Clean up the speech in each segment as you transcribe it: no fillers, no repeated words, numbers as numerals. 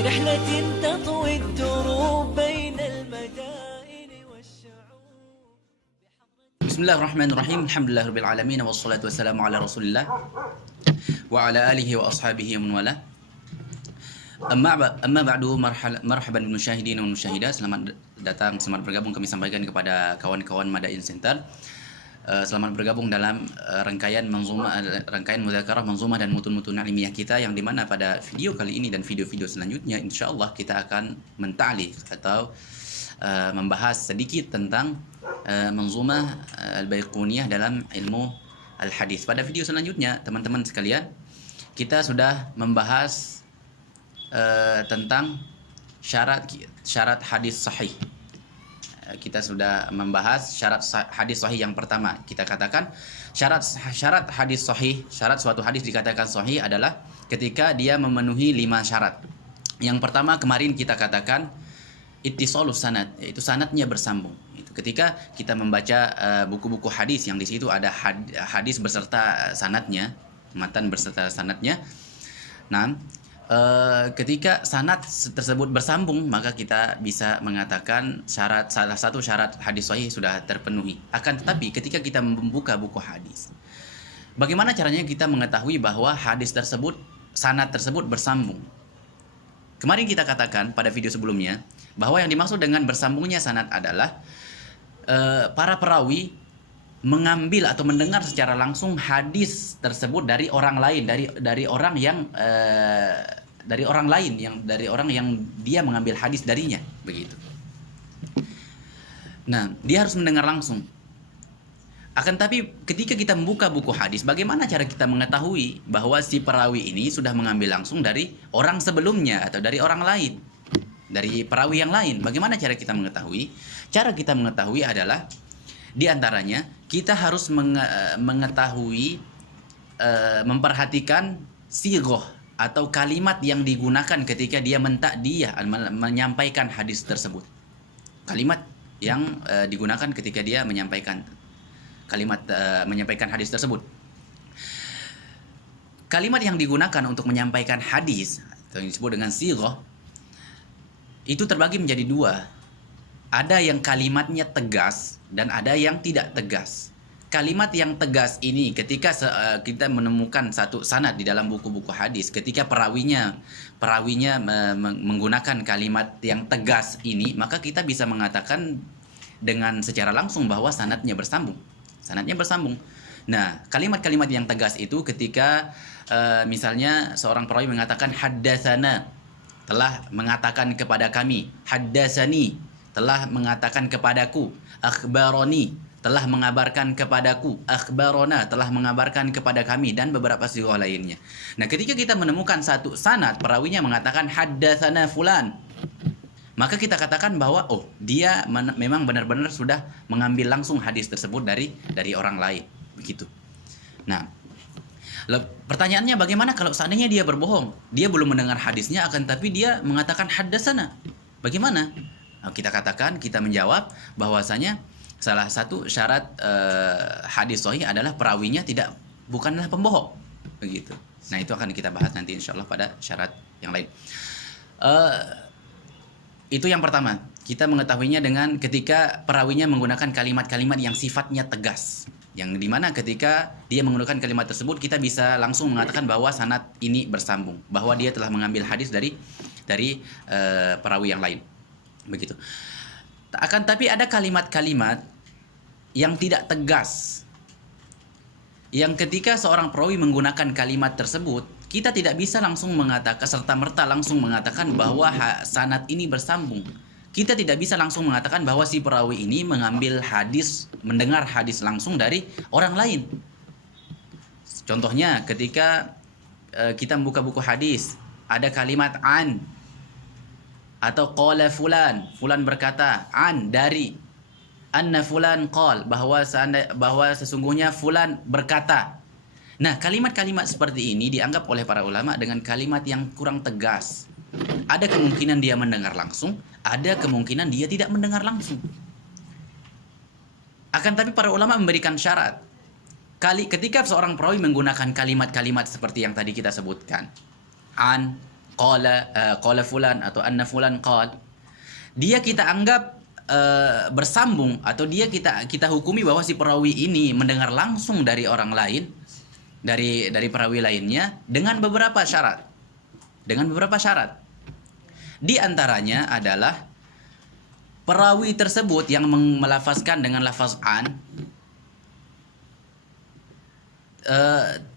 رحلة تطوي الدروب بين المدائن والشعوب. Bismillahirrahmanirrahim. Alhamdulillahirabbil alamin wassalatu wassalamu ala Rasulillah wa ala alihi wa ashabihi wa man wala. Amma ba'du, marhaban bil musyahidin wal musyahidat. Selamat datang, selamat bergabung kami sampaikan kepada kawan-kawan Madain Center. Selamat bergabung dalam rangkaian mudzakarah manzumah dan mutun-mutun ilmiah kita, yang dimana pada video kali ini dan video-video selanjutnya insyaallah kita akan menta'liq atau membahas sedikit tentang manzumah al-Baiquniyah dalam ilmu al-hadis. Pada video selanjutnya teman-teman sekalian, kita sudah membahas tentang syarat hadis sahih. Kita sudah membahas syarat hadis sahih yang pertama. Kita katakan syarat hadis sahih, syarat suatu hadis dikatakan sahih adalah ketika dia memenuhi 5 syarat. Yang pertama kemarin kita katakan ittisalus sanad, yaitu sanadnya bersambung. Itu ketika kita membaca buku-buku hadis yang di situ ada hadis beserta sanadnya, matan beserta sanadnya. Nah, ketika sanad tersebut bersambung, maka kita bisa mengatakan salah satu syarat hadis sahih sudah terpenuhi. Akan tetapi ketika kita membuka buku hadis, bagaimana caranya kita mengetahui bahwa hadis tersebut, sanad tersebut bersambung? Kemarin kita katakan pada video sebelumnya bahwa yang dimaksud dengan bersambungnya sanad adalah para perawi mengambil atau mendengar secara langsung hadis tersebut dari orang lain, dari orang yang dia mengambil hadis darinya, begitu. Nah, dia harus mendengar langsung. Akan tapi ketika kita membuka buku hadis, bagaimana cara kita mengetahui bahwa si perawi ini sudah mengambil langsung dari orang sebelumnya atau dari orang lain, dari perawi yang lain? Bagaimana cara kita mengetahui? Cara kita mengetahui adalah di antaranya kita harus mengetahui, memperhatikan sighah atau kalimat yang digunakan ketika dia mentakdiyah, menyampaikan hadis tersebut. Kalimat yang digunakan ketika dia menyampaikan menyampaikan hadis tersebut. Kalimat yang digunakan untuk menyampaikan hadis atau yang disebut dengan sighah itu terbagi menjadi 2. Ada yang kalimatnya tegas dan ada yang tidak tegas. Kalimat yang tegas ini ketika kita menemukan satu sanad di dalam buku-buku hadis, ketika perawinya menggunakan kalimat yang tegas ini, maka kita bisa mengatakan dengan secara langsung bahwa sanadnya bersambung. Sanadnya bersambung. Nah, kalimat-kalimat yang tegas itu ketika misalnya seorang perawi mengatakan haddatsana, telah mengatakan kepada kami, haddatsani, telah mengatakan kepadaku, akhbaroni, telah mengabarkan kepadaku, akhbarona, telah mengabarkan kepada kami, dan beberapa sighah lainnya. Nah, ketika kita menemukan satu sanad perawinya mengatakan haddatsana fulan, maka kita katakan bahwa dia memang benar-benar sudah mengambil langsung hadis tersebut dari orang lain, begitu. Nah, pertanyaannya bagaimana kalau seandainya dia berbohong? Dia belum mendengar hadisnya, akan tapi dia mengatakan haddatsana. Bagaimana? Kita menjawab bahwasanya salah satu syarat hadis sahih adalah perawinya bukanlah pembohong, begitu. Nah, itu akan kita bahas nanti insyaallah pada syarat yang lain. Itu yang pertama, kita mengetahuinya dengan ketika perawinya menggunakan kalimat-kalimat yang sifatnya tegas, yang dimana ketika dia menggunakan kalimat tersebut kita bisa langsung mengatakan bahwa sanad ini bersambung, bahwa dia telah mengambil hadis dari perawi yang lain, begitu. Akan tapi ada kalimat-kalimat yang tidak tegas, yang ketika seorang perawi menggunakan kalimat tersebut, kita tidak bisa langsung mengatakan serta-merta langsung mengatakan bahwa sanad ini bersambung. Kita tidak bisa langsung mengatakan bahwa si perawi ini mengambil hadis, mendengar hadis langsung dari orang lain. Contohnya ketika kita membuka buku hadis, ada kalimat an atau qala fulan, fulan berkata, an dari, anna fulan qal, bahwa sesungguhnya fulan berkata. Nah, kalimat-kalimat seperti ini dianggap oleh para ulama dengan kalimat yang kurang tegas. Ada kemungkinan dia mendengar langsung, ada kemungkinan dia tidak mendengar langsung. Akan tapi para ulama memberikan syarat. Ketika seorang perawi menggunakan kalimat-kalimat seperti yang tadi kita sebutkan, an, qala fulan atau anna fulan qal, dia kita anggap bersambung, atau dia kita hukumi bahwa si perawi ini mendengar langsung dari orang lain, dari perawi lainnya dengan beberapa syarat. Di antaranya adalah perawi tersebut yang melafazkan dengan lafaz an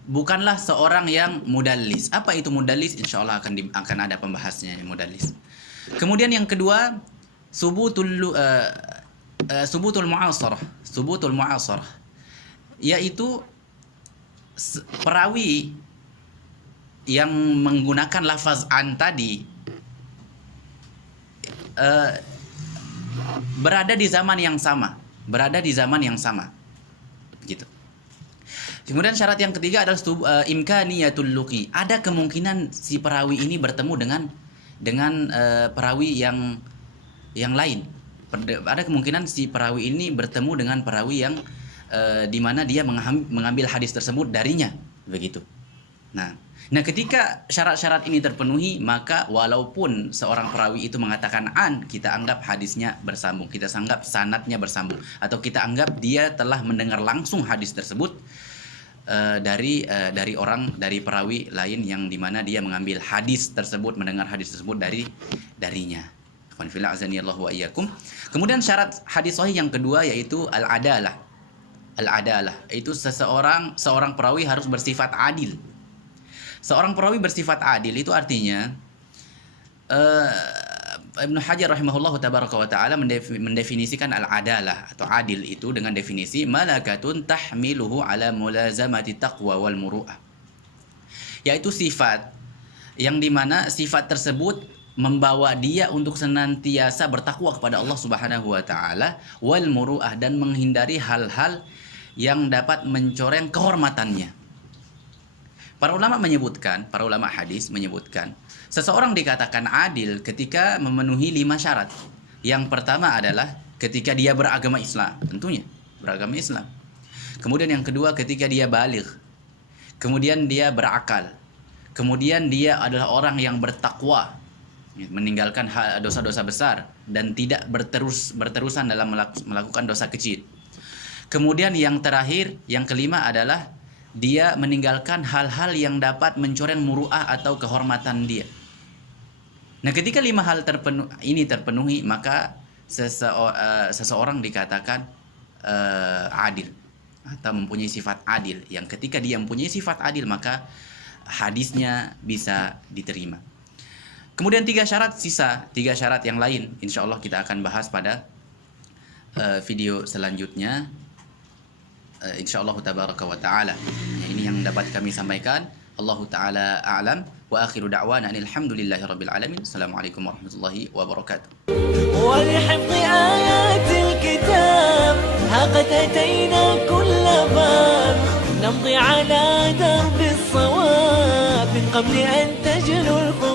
bukanlah seorang yang mudallis. Apa itu mudallis? Insyaallah akan ada pembahasnya mudallis. Kemudian yang kedua, subutul mu'asarah, yaitu perawi yang menggunakan lafaz an tadi berada di zaman yang sama, gitu. Kemudian syarat yang ketiga adalah imkaniyatul luqi. Ada kemungkinan si perawi ini bertemu dengan perawi yang lain. Ada kemungkinan si perawi ini bertemu dengan perawi yang di mana dia mengambil hadis tersebut darinya, begitu. Nah, ketika syarat-syarat ini terpenuhi, maka walaupun seorang perawi itu mengatakan an, kita anggap hadisnya bersambung, kita anggap sanadnya bersambung, atau kita anggap dia telah mendengar langsung hadis tersebut dari perawi lain yang dimana dia mengambil hadis tersebut, mendengar hadis tersebut darinya. Kemudian syarat hadis sahih yang kedua yaitu al-adalah. Itu seorang perawi harus bersifat adil. Seorang perawi bersifat adil itu artinya Ibnu Hajar rahimahullahu tabaraka wa taala mendefinisikan al-adalah atau adil itu dengan definisi malakatun tahmiluhu ala mulazamati taqwa wal muru'ah, yaitu sifat yang dimana sifat tersebut membawa dia untuk senantiasa bertakwa kepada Allah Subhanahu wa taala, wal muru'ah, dan menghindari hal-hal yang dapat mencoreng kehormatannya. Para ulama hadis menyebutkan seseorang dikatakan adil ketika memenuhi 5 syarat. Yang pertama adalah ketika dia beragama Islam, tentunya beragama Islam. Kemudian yang kedua ketika dia baligh. Kemudian dia berakal. Kemudian dia adalah orang yang bertakwa, meninggalkan dosa-dosa besar dan tidak berterusan dalam melakukan dosa kecil. Kemudian yang terakhir, yang kelima adalah dia meninggalkan hal-hal yang dapat mencoreng muru'ah atau kehormatan dia. Nah, ketika 5 hal ini terpenuhi, maka seseorang dikatakan adil atau mempunyai sifat adil. Yang ketika dia mempunyai sifat adil, maka hadisnya bisa diterima. Kemudian 3 syarat yang lain, insya Allah kita akan bahas pada video selanjutnya. Insyaallah tabaraka wa taala. Ini yang dapat kami sampaikan. Allahu taala a'lam wa akhiru da'wana alhamdulillahi rabbil alamin. Assalamualaikum warahmatullahi wabarakatuh. ولحفظ آيات الكتاب ها قد أتينا كل باب نمضي على درب الصواب من قبل أن تجلو القلوب.